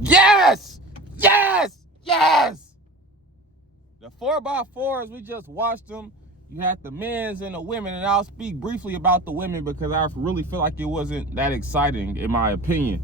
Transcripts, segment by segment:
Yes! Yes! Yes! The 4x4s, we just watched them. You had the men's and the women, and I'll speak briefly about the women because I really feel like it wasn't that exciting, in my opinion.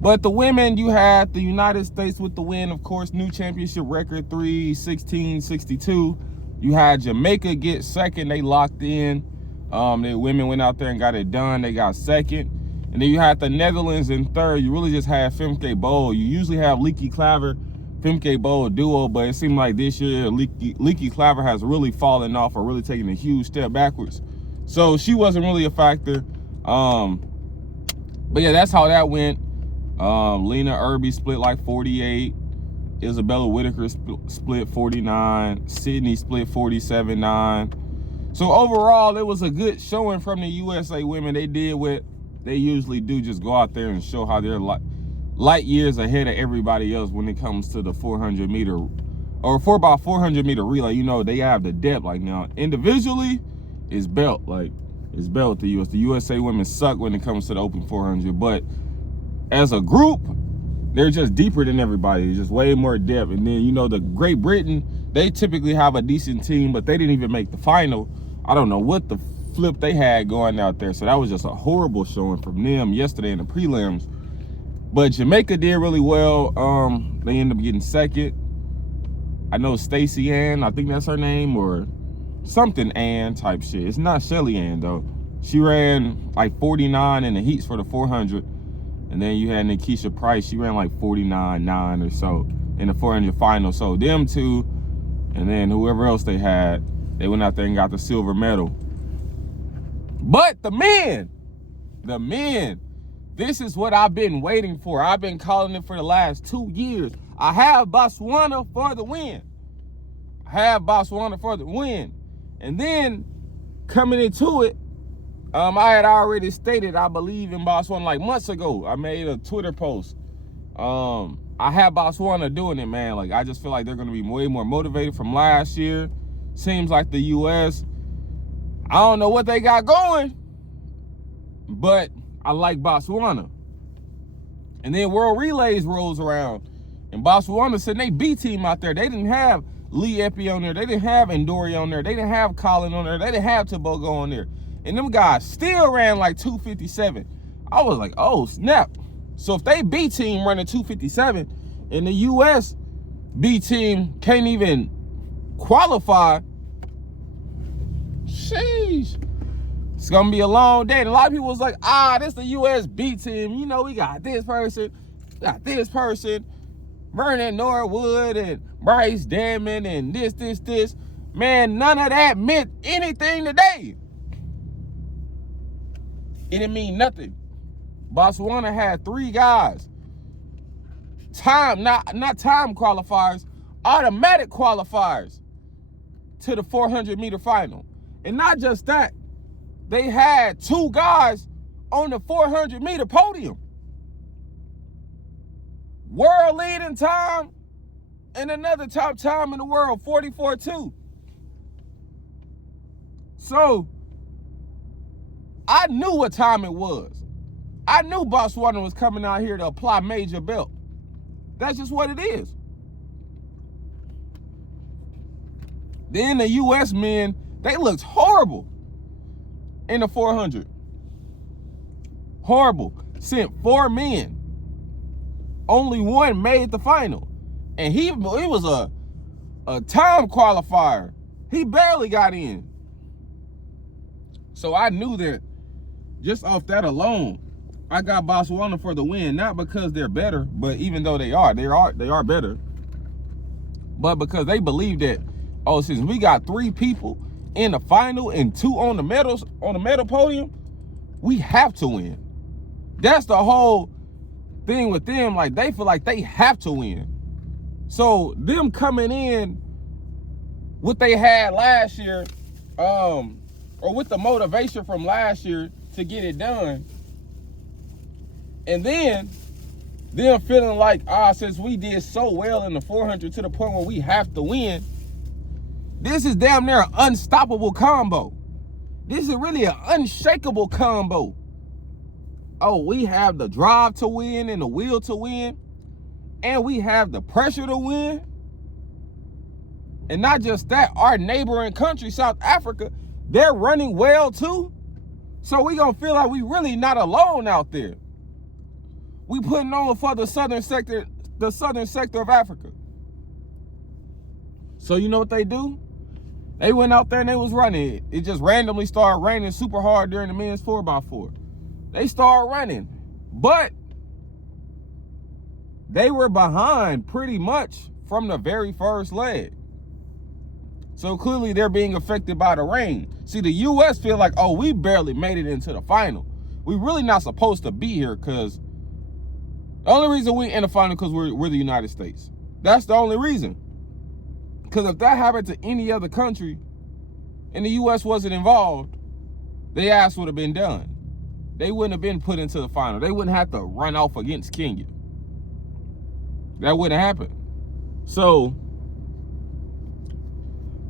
But the women, you had the United States with the win, of course, new championship record, 3:16:62. You had Jamaica get second, they locked in. The women went out there and got it done, they got second. And then you had the Netherlands in third. You really just had Femke Bol. You usually have Leaky Claver, Femke Bol duo, but it seemed like this year Leaky Claver has really fallen off or really taken a huge step backwards. So she wasn't really a factor. But yeah, that's how that went. Lena Irby split like 48. Isabella Whitaker split 49. Sydney split 47-9. So overall, it was a good showing from the USA women. They did what they usually do, just go out there and show how they're light years ahead of everybody else when it comes to the 400 meter or 4x400 meter relay. You know, they have the depth. Like now, individually, it's belt. Like it's belt the US. The USA women suck when it comes to the open 400, but as a group, they're just deeper than everybody. It's just way more depth. And then, you know, the Great Britain, they typically have a decent team, but they didn't even make the final. I don't know what the flip they had going out there. So that was just a horrible showing from them yesterday in the prelims. But Jamaica did really well. They ended up getting second. I know Stacey Ann, I think that's her name, or something Ann type shit. It's not Shelly Ann though. She ran like 49 in the heats for the 400. And then you had Nikisha Price. She ran like 49.9 or so in the 400 final. So them two, and then whoever else they had, they went out there and got the silver medal. But the men, this is what I've been waiting for. I've been calling it for the last 2 years. I have Botswana for the win. And then coming into it, I had already stated I believe in Botswana like months ago. I made a Twitter post. I have Botswana doing it, man. Like I just feel like they're going to be way more motivated from last year. Seems like the US, I don't know what they got going, but I like Botswana. And then World Relays rolls around, and Botswana sent they B team out there. They didn't have Lee Epi on there. They didn't have Endori on there. They didn't have Colin on there. They didn't have Tobogo on there. And them guys still ran like 257. I was like, oh, snap. So if they B team running 257 and the US B team can't even qualify, sheesh. It's going to be a long day. And a lot of people was like, this the US B team. You know, we got this person, Vernon Norwood and Bryce Damon and this. Man, none of that meant anything today. It didn't mean nothing. Botswana had 3 guys. Not time qualifiers, automatic qualifiers to the 400 meter final. And not just that, they had 2 guys on the 400 meter podium. World leading time and another top time in the world, 44.2. So I knew what time it was. I knew Botswana was coming out here to apply major belt. That's just what it is. Then the US men, they looked horrible in the 400. Horrible. Sent 4 men. Only 1 made the final. And he was a time qualifier. He barely got in. So I knew that just off that alone, I got Botswana for the win. Not because they're better, but even though they are better. But because they believe that, oh, since we got 3 people in the final and 2 on the medal podium, we have to win. That's the whole thing with them. Like they feel like they have to win. So them coming in what they had last year, or with the motivation from last year to get it done, and then them feeling like, since we did so well in the 400 to the point where we have to win, this is damn near an unstoppable combo. This is really an unshakable combo. Oh, we have the drive to win and the will to win. and we have the pressure to win. And not just that, our neighboring country, South Africa, they're running well too. So we gonna feel like we really not alone out there. We putting on for the southern sector of Africa. So you know what they do? They went out there and they was running. It just randomly started raining super hard during the men's 4x4. They started running, but they were behind pretty much from the very first leg. So clearly they're being affected by the rain. See, the U.S. feel like, oh, we barely made it into the final. We really not supposed to be here because the only reason we in the final because we're the United States. That's the only reason. Because if that happened to any other country and the U.S. wasn't involved, their ass would have been done. They wouldn't have been put into the final. They wouldn't have to run off against Kenya. That wouldn't happen. So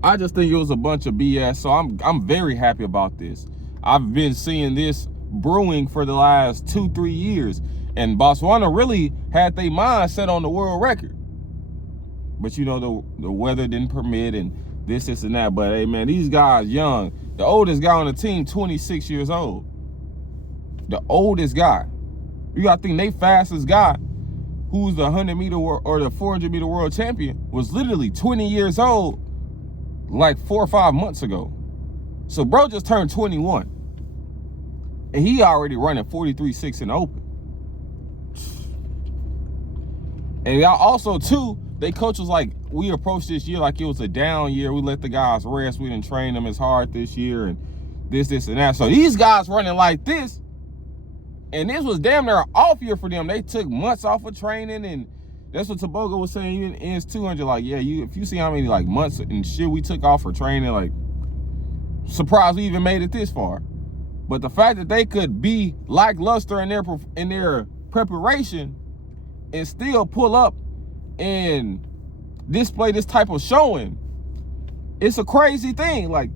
I just think it was a bunch of BS. So I'm very happy about this. I've been seeing this brewing for the last 2-3 years. And Botswana really had their mind set on the world record. But you know, the weather didn't permit and this and that. But hey man, these guys young. The oldest guy on the team, 26 years old. The oldest guy. You gotta think they fastest guy, who's the 100-meter or the 400-meter world champion, was literally 20 years old like 4 or 5 months ago. So bro just turned 21. And he already running 43.6 in the open. And y'all also too, they coach was like, we approached this year like it was a down year. We let the guys rest. We didn't train them as hard this year and this and that. So these guys running like this, and this was damn near an off year for them. They took months off of training, and that's what Tobogo was saying in ends 200. Like, yeah, if you see how many like months and shit we took off for training, like, surprised we even made it this far. But the fact that they could be lackluster in their preparation and still pull up and display this type of showing, it's a crazy thing. Like,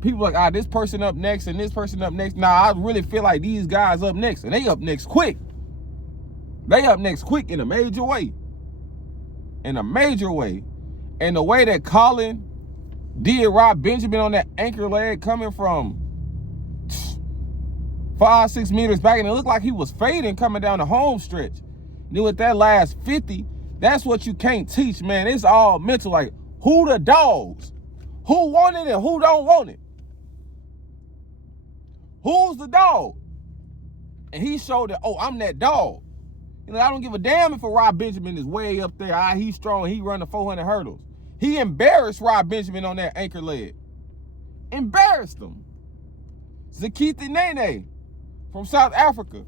people like, this person up next and this person up next. Nah, I really feel like these guys up next, and they up next quick. They up next quick in a major way. In a major way. And the way that Colin did Rob Benjamin on that anchor leg coming from 5-6 meters back, and it looked like he was fading coming down the home stretch. Then with that last 50, that's what you can't teach, man. It's all mental. Like, who the dogs? Who want it and who don't want it? Who's the dog? And he showed that, oh, I'm that dog. You know, I don't give a damn if a Rob Benjamin is way up there. He's strong. He run the 400 hurdles. He embarrassed Rob Benjamin on that anchor leg. Embarrassed him. Zakiti Nene from South Africa.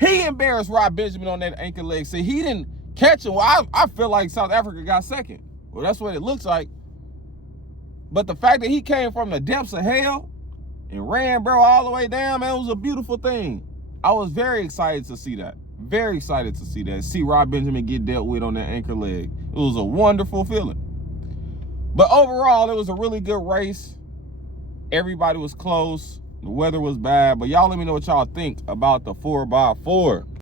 He embarrassed Rob Benjamin on that anchor leg. See, he didn't catch him. Well, I feel like South Africa got second. Well, that's what it looks like. But the fact that he came from the depths of hell and ran, bro, all the way down, man, it was a beautiful thing. I was very excited to see that. Very excited to see that. See Rob Benjamin get dealt with on that anchor leg. It was a wonderful feeling. But overall, it was a really good race. Everybody was close. The weather was bad. But y'all let me know what y'all think about the 4x4.